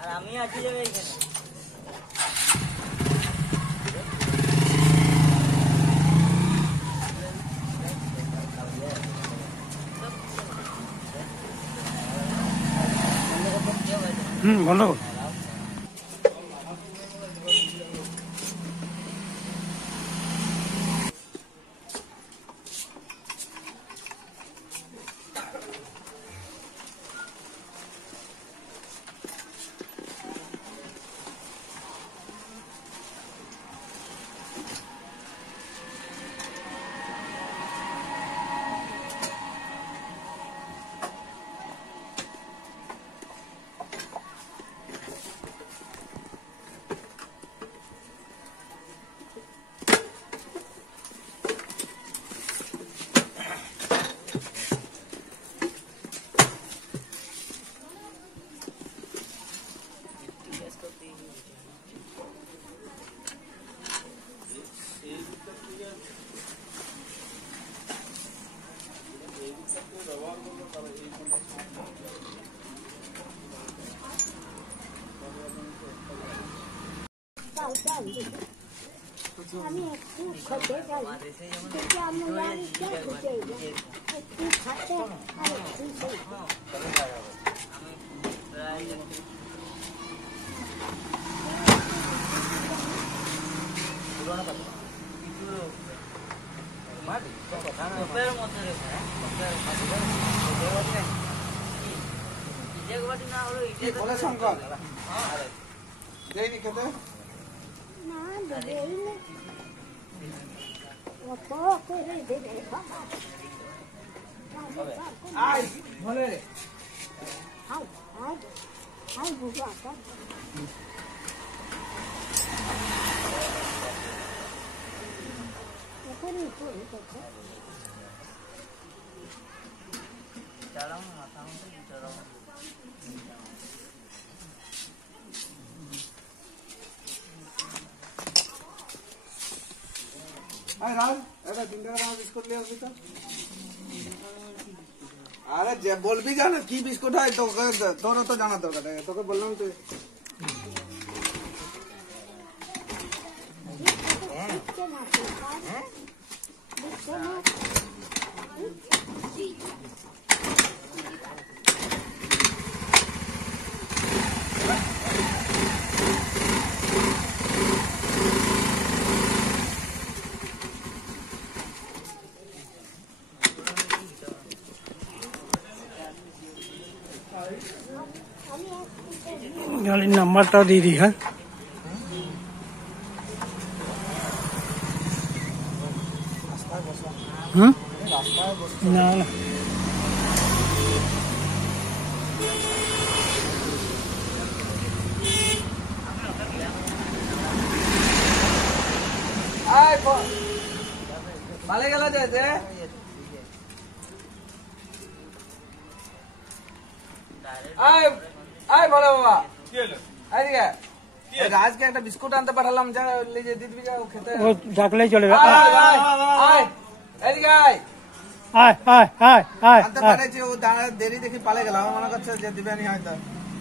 আর আমি আছি যাবে এখানে। গন্ডগোল। আমি একটু খেতে যাই, কিন্তু আমি একটু খেতে যাই, একটু খাতে আর একটু শঙ্কর দেয়নি খেতে না দেবেই না, অত করে দেবে বাবা। আয় বলে হাই হাই হাই বুবা এখনই করে দেখো। চালাও না মাথা মতো চালাও। আয় রাজ এটা 3 টাকা দাম বিস্কুট নিয়ে আসবি তো। আরে যে বলবি জানো কি বিস্কুট হয় তোকে, তোর তো জানা দরকার, তোকে বললাম তুই গাড়ির নাম্বারটাও দিয়ে দিই। হ্যাঁ না না আয় ভালো গেল যেতে। আয় আয় বড় বাবা এদিকে রাজকে একটা বিস্কুট আনতে পাঠালাম, যা লিজে দিবি, যা খেতে। ও ডাকলেই চলে যাবে। আয় এদিকে আয় আয় আয় আয় আয় আনতে পাঠাচ্ছি, ও দেরি দেখি পালে গেল, আমার মনে করছে যে দিবে নি হয়তো,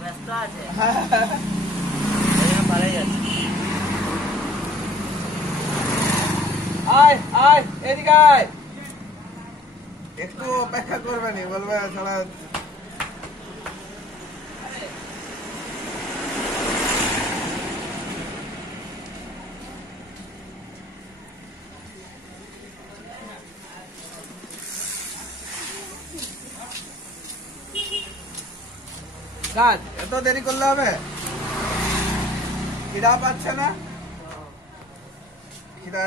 ব্যস্ত আছে পালাই যাচ্ছে। আয় আয় এদিকে আয়, একটু অপেক্ষা করবে নি, বলবে সারা কাজ এত দেরি করলে হবে? খিদা পাচ্ছে না? খিদা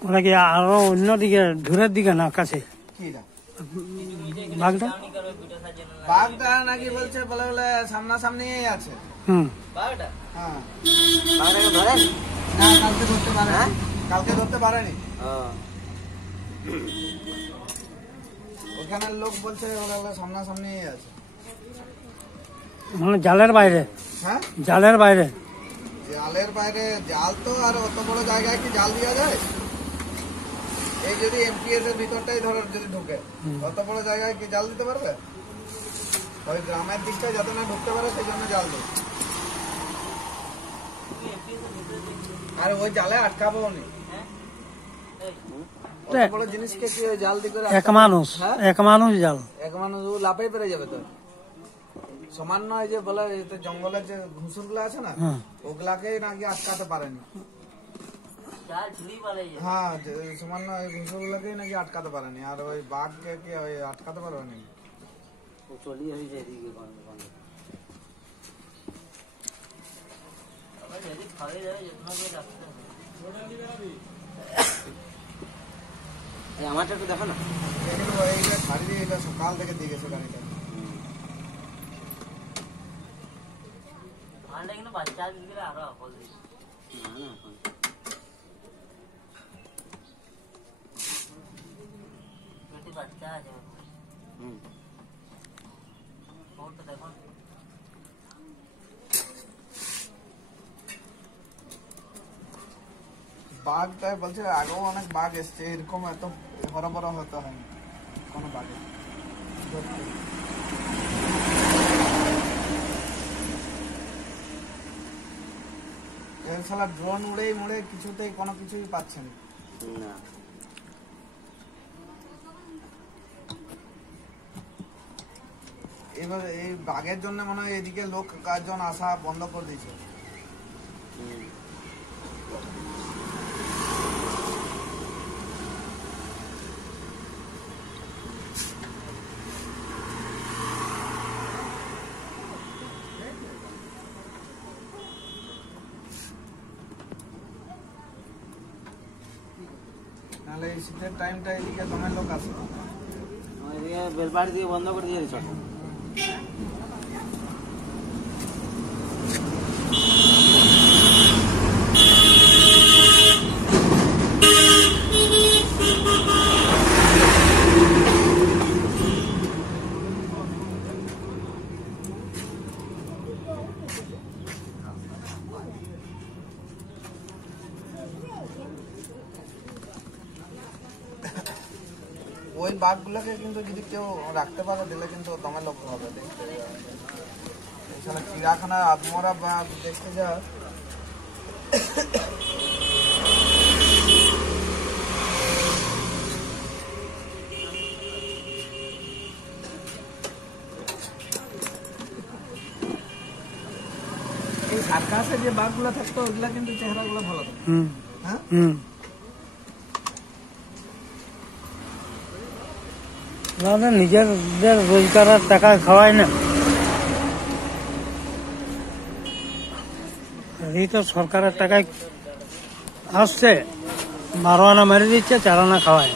ওরা কি আরো অন্যদিকে দূরের দিকে না কাছে খিদা বাঘটা? বাঘটা নাকি বলছে, বলে বলে সামনাসামনি আছে। হুম বারোটা হ্যাঁ বারোটাকে ধরেন না, কালকে ধরতে পারে, কালকে ধরতে পারেনি। ওখানের লোক বলছে ওরা সামনাসামনি আছে। মানে জালের বাইরে? হ্যাঁ জালের বাইরে? জাল মলের বাইরে জাল তো আর অত বড় জায়গায় কি জাল দেওয়া যায়? এই যদি এমপিএস এর ভিতরটাই ধরো যদি ঢুকে, অত বড় জায়গায় কি জাল দিতে পারবে? ওই গ্রামের দিকটায় যাতে না ঢুকতে পারে সেই জন্য জাল দেয়। আর ওই জালে আটকাবো নি। অত বড় জিনিসকে কি ওই জাল দিয়ে করে এক মানুষ জাল, এক মানুষ লাফাই পেরে যাবে তো। সামান্য এই যে বলে জঙ্গলের যে ঘুষুর গুলা আছে না, ওগুলাকে নাকি আটকাতে পারেনি। হ্যাঁ, সামান্য ওই ঘুষুর গুলাকে নাকি আটকাতে পারেনি, আর ওই বাঘকে কি ওই আটকাতে পারবে না। আমারটা একটু দেখো না, এইটা ছাড়ি দিয়ে এটা সকাল থেকে দিয়ে গেছে গাড়িটা। কিন্তু বাচ্চা দিলে আরো আপল দিই বাচ্চা আছে। দেখো বাঘ তাই বলছে, আগেও অনেক বাঘ এসছে, এরকম এত হরবর হতে হয় কোনো বাঘে। শালা ড্রোন উড়েই মুড়ে কিছুতেই কোনো কিছুই পাচ্ছে না। এবার এই বাঘের জন্য মনে হয় এদিকে লোক কাজজন আসা বন্ধ করে দিয়েছে। নাহলে এই শীতের টাইমটা এদিকে দমের লোক আসে। বেলপাড়ি দিয়ে বন্ধ করে দিয়েছে। ওই বাঘগুলোকে কিন্তু যদি কেউ রাখতে পারে দিলে কিন্তু দমের লোক হবে দেখতে। এছাড়া চিড়িয়াখানায় আদমরা বাঘ দেখতে যা, এই সার্কাসে যে বাঘগুলো থাকতো ওগুলা কিন্তু চেহারাগুলো ভালো থাকতো। হ্যাঁ, নিজেদের রোজগারের টাকা খাওয়ায় না, এই তো সরকারের টাকায় আসছে, 12 আনা মেরে দিচ্ছে, 4 আনা খাওয়ায়।